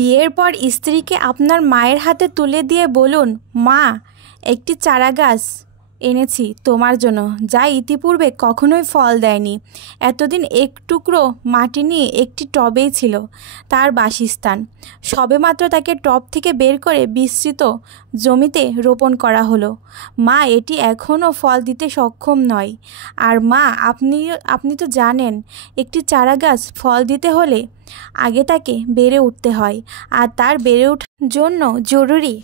বিয়ের পর স্ত্রীকে আপনার মায়ের হাতে তুলে দিয়ে বলুন, মা, একটি চারাগাছ এনেছি তোমার জন্য, যা ইতিপূর্বে কখনোই ফল দেয়নি। এতদিন এক টুকরো মাটি নিয়ে একটি টবেই ছিল তার বাসস্থান। সবেমাত্র তাকে টব থেকে বের করে বিস্তৃত জমিতে রোপণ করা হলো। মা, এটি এখনও ফল দিতে সক্ষম নয়। আর মা, আপনি তো জানেন, একটি চারাগাছ ফল দিতে হলে আগে তাকে বেড়ে উঠতে হয়, আর তার বেড়ে ওঠার জন্য জরুরি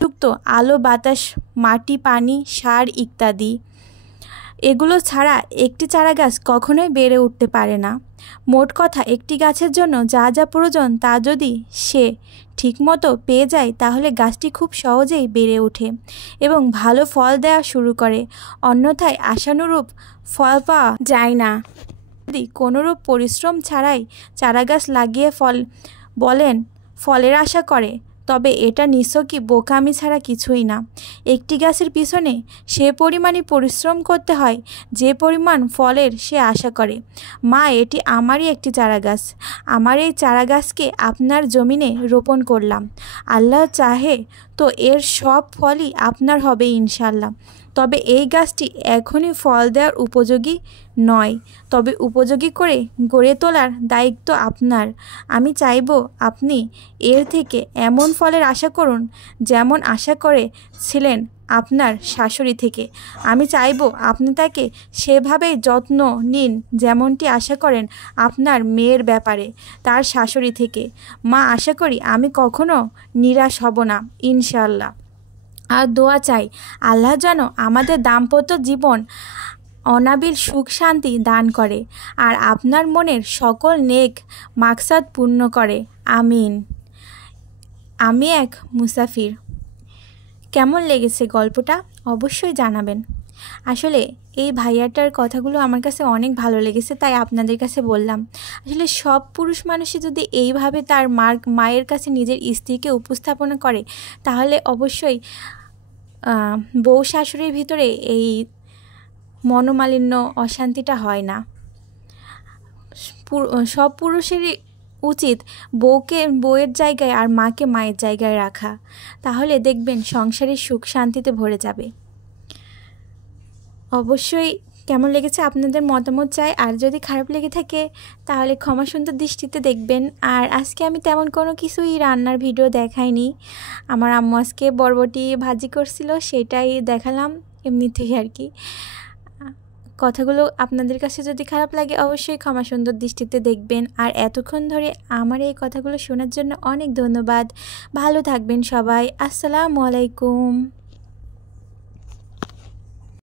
যুক্ত আলো, বাতাস, মাটি, পানি, সার ইত্যাদি। এগুলো ছাড়া একটি চারাগাছ কখনোই বেড়ে উঠতে পারে না। মোট কথা, একটি গাছের জন্য যা যা প্রয়োজন তা যদি সে ঠিকমতো পেয়ে যায়, তাহলে গাছটি খুব সহজেই বেড়ে ওঠে এবং ভালো ফল দেওয়া শুরু করে। অন্যথায় আশানুরূপ ফল পাওয়া যায় না। যদি কোনোরূপ পরিশ্রম ছাড়াই চারাগাছ লাগিয়ে ফলের আশা করে, তবে এটা নিছকই বোকামি ছাড়া কিছুই না। একটি গাছের পিছনে সে পরিমাণই পরিশ্রম করতে হয় যে পরিমাণ ফলের সে আশা করে। মা, এটি আমারই একটি চারাগাছ। আমার এই চারাগাছকে আপনার জমিনে রোপণ করলাম। আল্লাহ চাহে তো এর সব ফলই আপনার হবে ইনশাল্লাহ। তবে এই গাছটি এখনই ফল দেওয়ার উপযোগী নয়, তবে উপযোগী করে গড়ে তোলার দায়িত্ব আপনার। আমি চাইব আপনি এর থেকে এমন ফলের আশা করুন যেমন আশা করেছিলেন আপনার শাশুড়ি থেকে। আমি চাইব আপনি তাকে সেভাবেই যত্ন নিন যেমনটি আশা করেন আপনার মেয়ের ব্যাপারে তার শাশুড়ি থেকে। মা, আশা করি আমি কখনো নিরাশ হব না ইনশাআল্লাহ। আর দোয়া চাই আল্লাহ যেন আমাদের দাম্পত্য জীবন অনাবিল সুখ শান্তি দান করে আর আপনার মনের সকল নেক মাকসাদ পূর্ণ করে। আমিন। আমি এক মুসাফির। কেমন লেগেছে গল্পটা অবশ্যই জানাবেন। আসলে এই ভাইয়াটার কথাগুলো আমার কাছে অনেক ভালো লেগেছে, তাই আপনাদের কাছে বললাম। আসলে সব পুরুষ মানুষই যদি এইভাবে তার মায়ের কাছে নিজের স্ত্রীকে উপস্থাপনা করে, তাহলে অবশ্যই বউ শাশুড়ির ভিতরে এই মনোমালিন্য, অশান্তিটা হয় না। সব পুরুষেরই উচিত বউয়ের জায়গায় আর মাকে মায়ের জায়গায় রাখা। তাহলে দেখবেন সংসারের সুখ শান্তিতে ভরে যাবে। অবশ্যই কেমন লেগেছে আপনাদের মতামত চাই। আর যদি খারাপ লেগে থাকে তাহলে ক্ষমা সুন্দর দৃষ্টিতে দেখবেন। আর আজকে আমি তেমন কোনো কিছুই রান্নার ভিডিও দেখাইনি। আমার আম্মু আজকে বরবটি ভাজি করছিল, সেটাই দেখালাম এমনিতেই আর কি। কথাগুলো আপনাদের কাছে যদি খারাপ লাগে অবশ্যই ক্ষমা সুন্দর দৃষ্টিতে দেখবেন। আর এতক্ষণ ধরে আমার এই কথাগুলো শোনার জন্য অনেক ধন্যবাদ। ভালো থাকবেন সবাই। আসসালামু আলাইকুম।